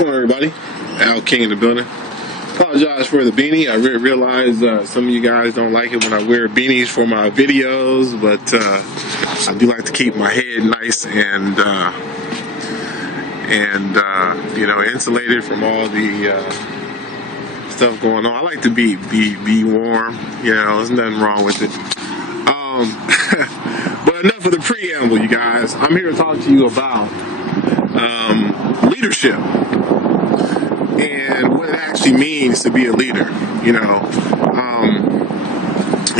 What's going on, everybody? Al King in the building. Apologize for the beanie. I realize some of you guys don't like it when I wear beanies for my videos, but I do like to keep my head nice and insulated from all the stuff going on. I like to be warm. There's nothing wrong with it. But enough of the preamble, you guys. I'm here to talk to you about leadership and what it actually means to be a leader.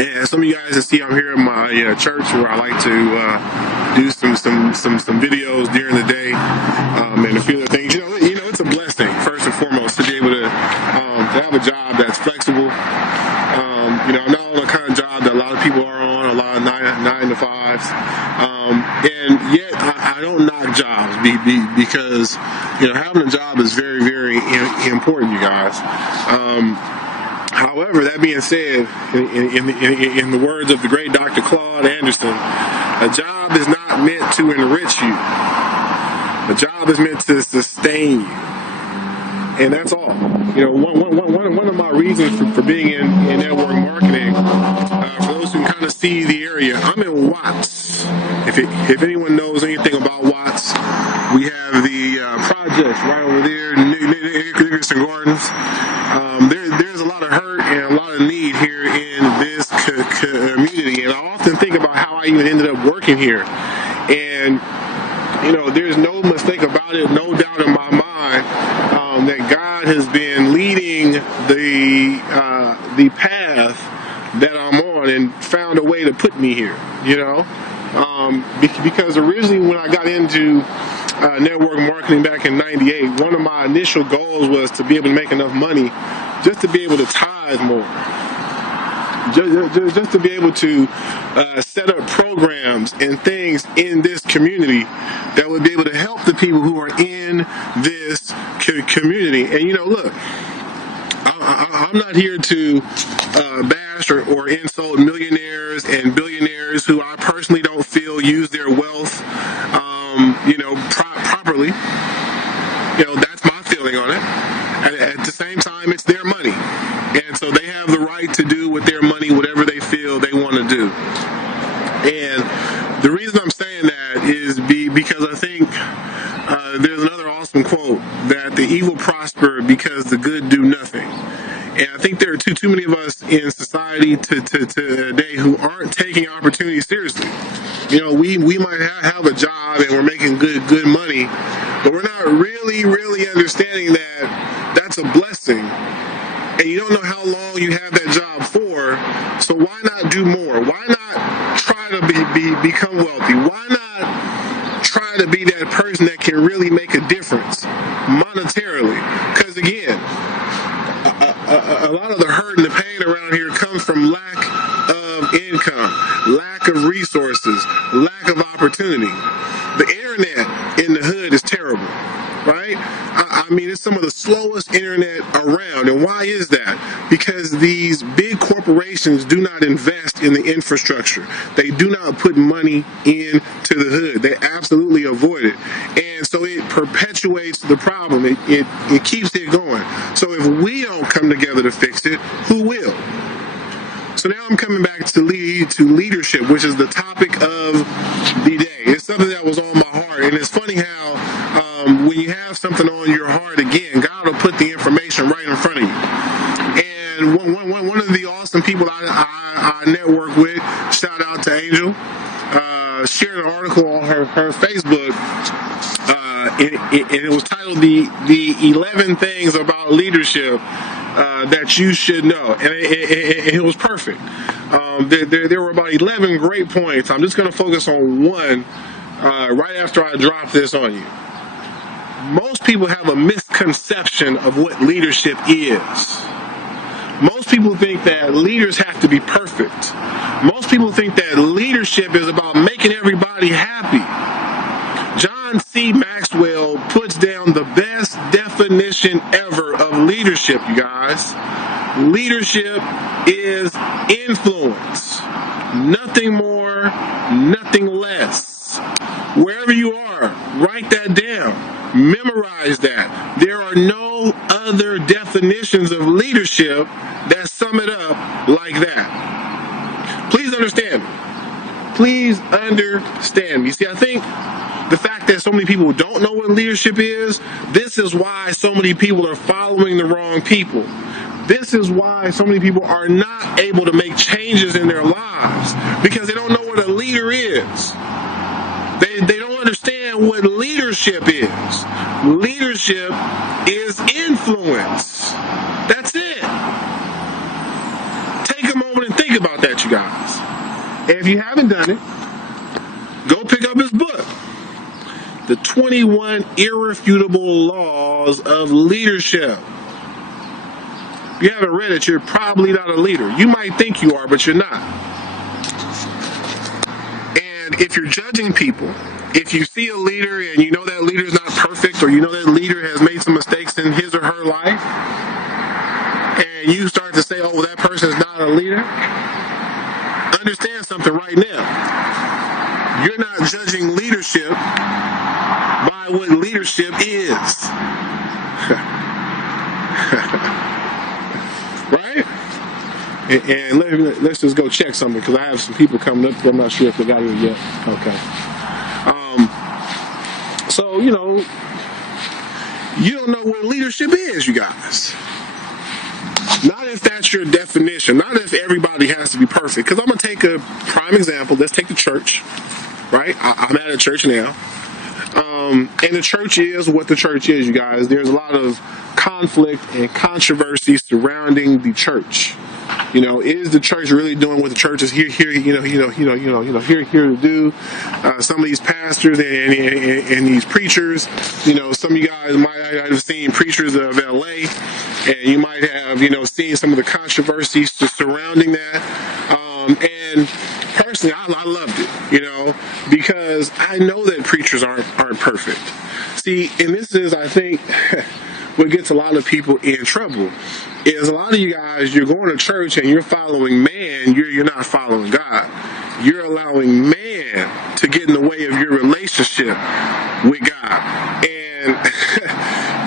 And some of you guys can see I'm here at my church where I like to do some videos during the day and a few other things. It's a blessing first and foremost to be able to have a job that's flexible. I'm not on the kind of job that a lot of people are on, a lot of nine to fives, and yet I don't knock jobs because having a job is very, very important, you guys. However, that being said, in the words of the great Dr. Claude Anderson, a job is not meant to enrich you. A job is meant to sustain you. And that's all. One of my reasons for being in network marketing, for those who can kind of see the area, I'm in Watts. If anyone knows anything about Watts, we have the projects right over there, Nickerson Gardens. There's a lot of hurt and a lot of need here in this community, and I often think about how I even ended up working here. And there's no mistake about it, no doubt in my mind that God has been leading the path that I'm on and found a way to put me here. Because originally when I got into network marketing back in '98, one of my initial goals was to be able to make enough money just to be able to tithe more. Just to be able to set up programs and things in this community that would be able to help the people who are in this community. And look, I'm not here to bash or insult millionaires and billionaires who I personally don't feel use their wealth, properly. That's my feeling on it. At the same time, it's their money. And so they have the right to do with their money whatever they feel they want to do. And the reason I'm saying that is because I think there's another awesome quote that the evil prosper because the good do nothing. And I think there are too many of us in society today who aren't taking opportunity seriously. We might have a job and we're making good money, but we're not really understanding that that's a blessing. And you don't know how long you have that job for, so why not do more? Why not try to become wealthy? Why not try to be that person that can really make a difference monetarily? Because again, a lot of the hurt and the pain around here comes from lack of income, lack of resources, lack of opportunity. The internet in the hood is terrible, right? It's some of the slowest internet around. And why is that? Because these big corporations do not invest in the infrastructure. They do not put money into the hood. They absolutely avoid it. And so it perpetuates the problem. It keeps it going. So if we don't come together to fix it, who will? So now I'm coming back to leadership, which is the topic of the day. It's something that was on my heart. And it's funny how when you have something on your heart, again, God will put the information right in front of you. And one of the awesome people I network with, shout out to Angel, shared an article on her Facebook, and it was titled the 11 Things About Leadership that you should know, and it was perfect. There were about 11 great points. I'm just going to focus on one right after I drop this on you. Most people have a misconception of what leadership is. Most people think that leaders have to be perfect. Most people think that leadership is about making everybody happy. John C. Maxwell puts down the best definition ever of leadership, you guys. Leadership is influence. Nothing more, nothing less. Wherever you are, Write that down. Memorize that. There are no other definitions of leadership that sum it up like that. Please understand me. Please understand me. You see, I think the fact that so many people don't know what leadership is, this is why so many people are following the wrong people. This is why so many people are not able to make changes in their lives, because they don't know what a leader is. They don't understand what leadership is. Leadership is influence. That's it. Take a moment and think about that, you guys. And if you haven't done it, go pick up his book, The 21 Irrefutable Laws of Leadership. If you haven't read it, you're probably not a leader. You might think you are, but you're not. And if you're judging people, if you see a leader and you know that leader is not perfect, or you know that leader has made some mistakes in his or her life, and you start to say, oh, that person is not a leader, understand something right now. You're not judging leadership by what leadership is. Right? And let's just go check something, because I have some people coming up. I'm not sure if they got here yet. Okay. So, you don't know what leadership is, you guys. Not if that's your definition. Not if everybody has to be perfect. Because I'm going to take a prime example. Let's take the church. Right? I'm at a church now. And the church is what the church is, you guys. There's a lot of conflict and controversy surrounding the church. Is the church really doing what the church is here to do? Some of these pastors and these preachers, some of you guys might have seen Preachers of LA, and you might have, seen some of the controversies surrounding that. And personally, I loved it, because I know that preachers aren't perfect. See, and this is, I think, what gets a lot of people in trouble. Is a lot of you guys, you're going to church and you're following man, you're not following God. You're allowing man to get in the way of your relationship with God. And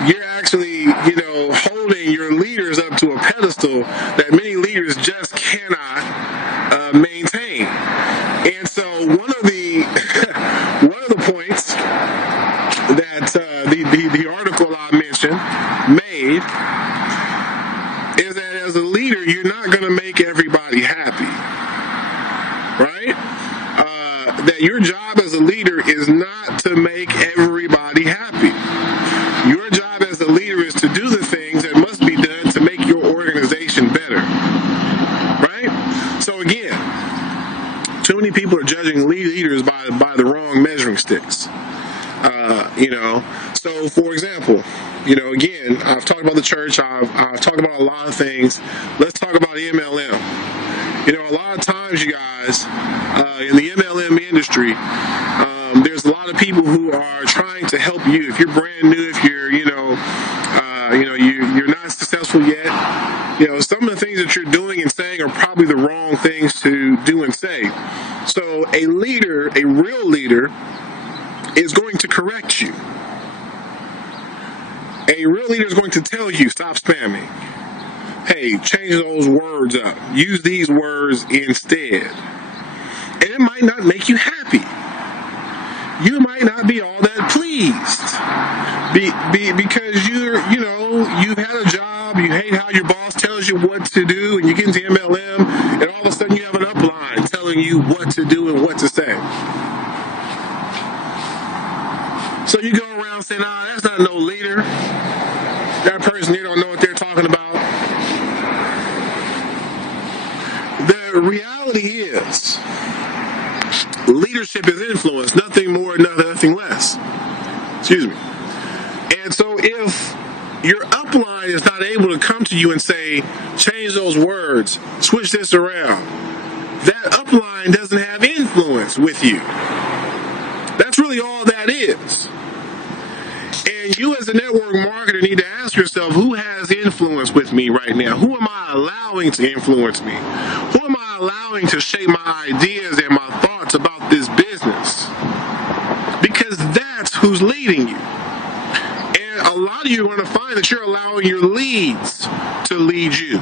you're actually, holding your leaders up to a pedestal that many leaders just cannot maintain. And so one of the points that the article I mentioned made is that as a leader, you're not going to make everybody happy, right? That your job as a leader is not to make everybody happy. Your job as a leader is to do the things that must be done to make your organization better, right? So again, too many people are judging leaders by the wrong measuring sticks. So for example, again, I've talked about the church. I've talked about a lot of things. Let's talk about MLM. A lot of times, you guys, in the MLM industry, there's a lot of people who are trying to help you. If you're brand new, if you're, you're not successful yet, some of the things that you're doing and saying are probably the wrong things to do and say. So a leader, a real leader, is going to correct you. A real leader is going to tell you, stop spamming. Hey, change those words up. Use these words instead. And it might not make you happy. You might not be all that pleased. Because you've had a job, you hate how your boss tells you what to do, and you get into MLM, and all of a sudden you have an upline telling you what to do and what to say. So you go around saying, that's not no leader. That person, they don't know what they're talking about. The reality is, leadership is influence, nothing more, nothing less. Excuse me. And so if your upline is not able to come to you and say, change those words, switch this around, that upline doesn't have influence with you. That's really all that is. And you as a network marketer need to ask yourself, who has influence with me right now? Who am I allowing to influence me? Who am I allowing to shape my ideas and my thoughts about this business? Because that's who who's leading you. And a lot of you are going to find that you're allowing your leads to lead you.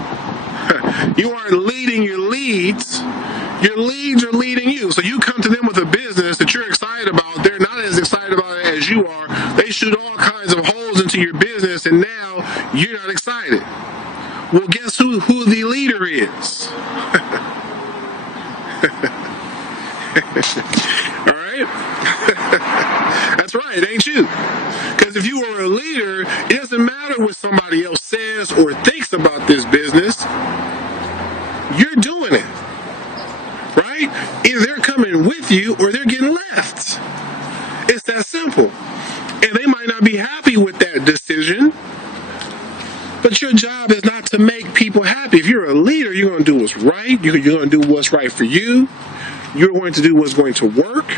You aren't leading your leads. Your leads are leading you. So you come to them with a business that you're excited about. They're not as excited about it as you are. They shoot all kinds of holes into your business, and now you're not excited. Well, guess who the leader is? All right? That's right, it ain't you. Because if you are a leader, it doesn't matter what somebody else says or thinks about this business. You're doing it. Right? Either they're coming with you or they're getting left. It's that simple. And they might not be happy with that decision, but your job is not to make people happy. If you're a leader, you're going to do what's right. You're going to do what's right for you. You're going to do what's going to work.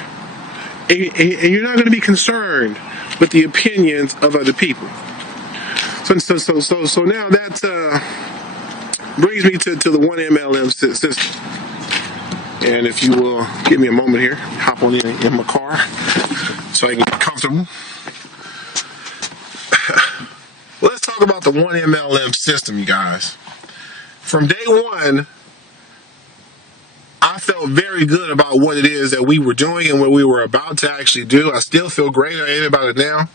And you're not going to be concerned with the opinions of other people. So now that brings me to the 1MLM system. And if you will give me a moment here, hop on in my car so I can get comfortable. Let's talk about the 1MLM system, you guys. From day one, I felt very good about what it is that we were doing and what we were about to actually do. I still feel great about it now.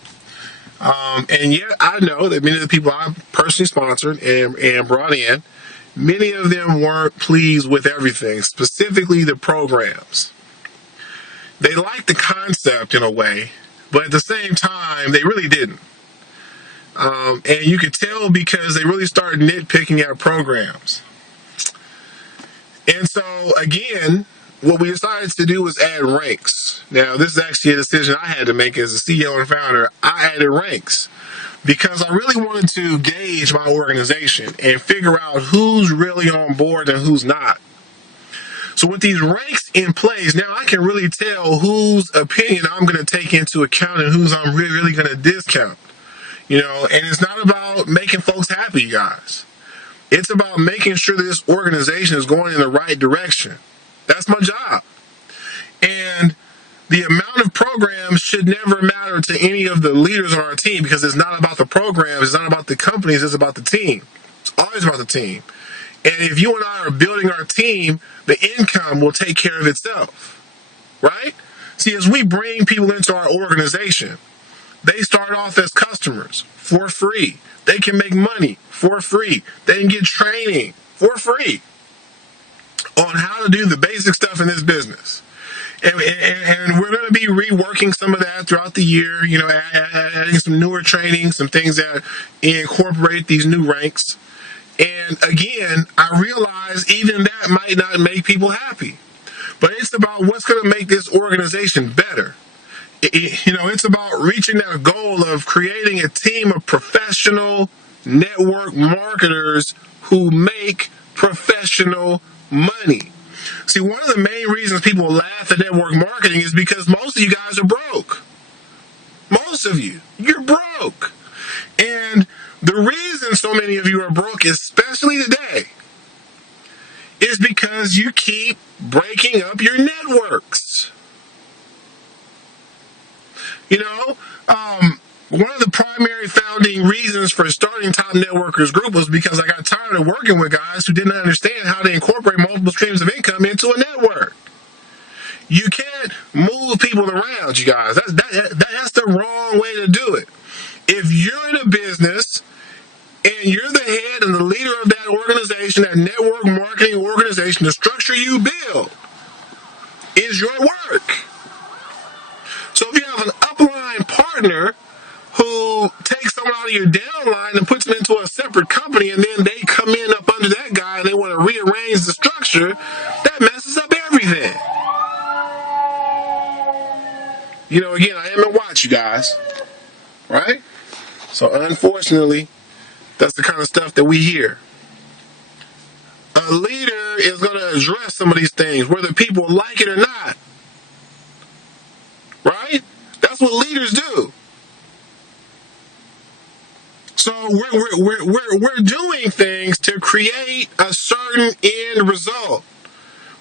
And yet I know that many of the people I personally sponsored and brought in, many of them weren't pleased with everything, specifically the programs. They liked the concept in a way, but at the same time, they really didn't. And you could tell because they really started nitpicking at programs. And so, again, what we decided to do was add ranks. Now, this is actually a decision I had to make as a CEO and founder. I added ranks because I really wanted to gauge my organization and figure out who's really on board and who's not. So with these ranks in place, now I can really tell whose opinion I'm going to take into account and whose I'm really going to discount. You know, and it's not about making folks happy, you guys. It's about making sure that this organization is going in the right direction. That's my job. And the amount of programs should never matter to any of the leaders on our team because it's not about the programs, it's not about the companies, it's about the team. It's always about the team. And if you and I are building our team, the income will take care of itself, right? See, as we bring people into our organization, they start off as customers for free. They can make money for free. They can get training for free on how to do the basic stuff in this business. And we're going to be reworking some of that throughout the year, you know, adding some newer training, some things that incorporate these new ranks. And again, I realize even that might not make people happy, but it's about what's going to make this organization better. It's about reaching that goal of creating a team of professional network marketers who make professional money. See, one of the main reasons people laugh at network marketing is because most of you guys are broke. Most of you, you're broke. And the reason so many of you are broke, especially today, is because you keep breaking up your networks. One of the primary founding reasons for starting Top Networkers Group was because I got tired of working with guys who didn't understand how to incorporate multiple streams of income into a network. You can't move people around, you guys. That's the wrong way to do it. If you're in a business and you're the head and the leader of that organization, that network marketing organization, the structure you build is your work. So if you have an upline partner who takes someone out of your downline and puts them into a separate company, and then they come in up under that guy and they want to rearrange the structure, that messes up everything. Again, I am at watch, you guys. Right? So unfortunately, that's the kind of stuff that we hear. A leader is going to address some of these things, whether people like it or not. Right? That's what leaders do. So we're doing things to create a certain end result.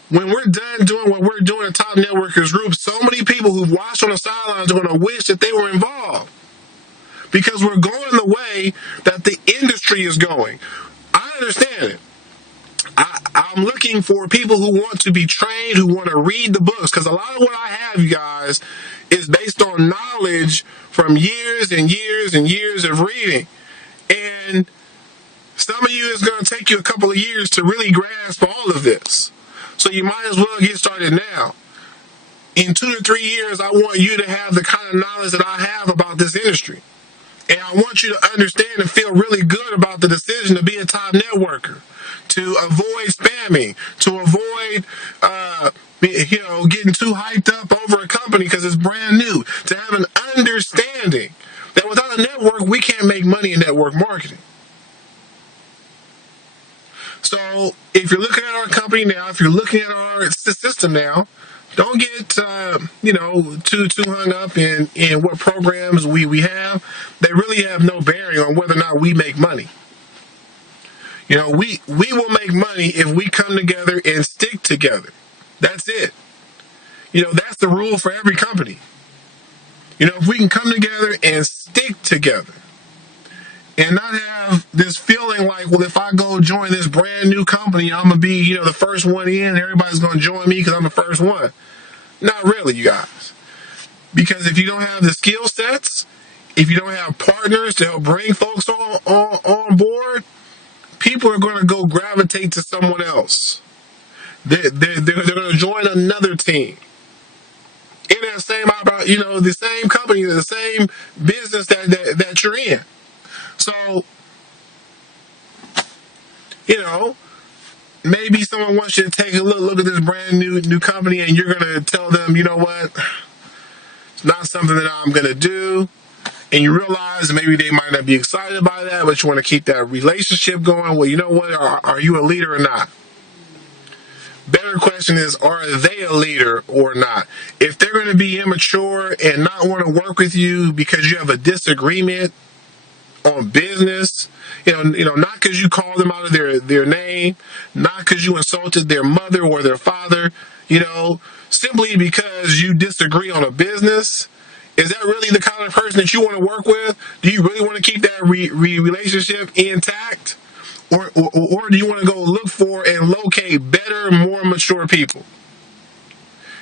when we're done doing what we're doing at Top Networkers Group, so many people who've watched on the sidelines are going to wish that they were involved, because we're going the way that the industry is going. I understand it. I'm looking for people who want to be trained, who want to read the books, because a lot of what I have, you guys, is based on knowledge from years and years and years of reading. And some of you, it's going to take you a couple of years to really grasp all of this. So you might as well get started now. In 2 to 3 years, I want you to have the kind of knowledge that I have about this industry. And I want you to understand and feel really good about the decision to be a top networker, to avoid spamming, to avoid, getting too hyped up over a company because it's brand new, to have an understanding that without a network, we can't make money in network marketing. So if you're looking at our company now, if you're looking at our system now, don't get too hung up in what programs we have. They really have no bearing on whether or not we make money. We will make money if we come together and stick together. That's it. That's the rule for every company. If we can come together and stick together and not have this feeling like, well, if I go join this brand new company, I'm going to be, the first one in, and everybody's going to join me because I'm the first one. Not really, you guys. Because if you don't have the skill sets, if you don't have partners to help bring folks on board, people are going to go gravitate to someone else. They're going to join another team in that same, the same company, the same business that you're in. So, maybe someone wants you to take a look at this brand new company, and you're going to tell them, you know what, it's not something that I'm going to do. And you realize maybe they might not be excited by that, but you want to keep that relationship going. Well, you know what? Are you a leader or not? Better question is, are they a leader or not? If they're going to be immature and not want to work with you because you have a disagreement on business, not because you called them out of their name, not because you insulted their mother or their father, simply because you disagree on a business. Is that really the kind of person that you want to work with? Do you really want to keep that relationship intact? Or do you want to go look for and locate better, more mature people?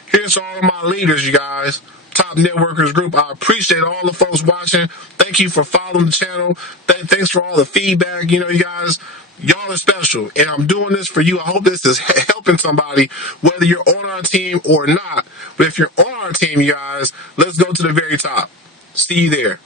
Here's to all of my leaders, you guys. Top Networkers Group. I appreciate all the folks watching. Thank you for following the channel. Thanks for all the feedback. You guys, y'all are special. And I'm doing this for you. I hope this is helping somebody, whether you're on our team or not. But if you're on our team, you guys, let's go to the very top. See you there.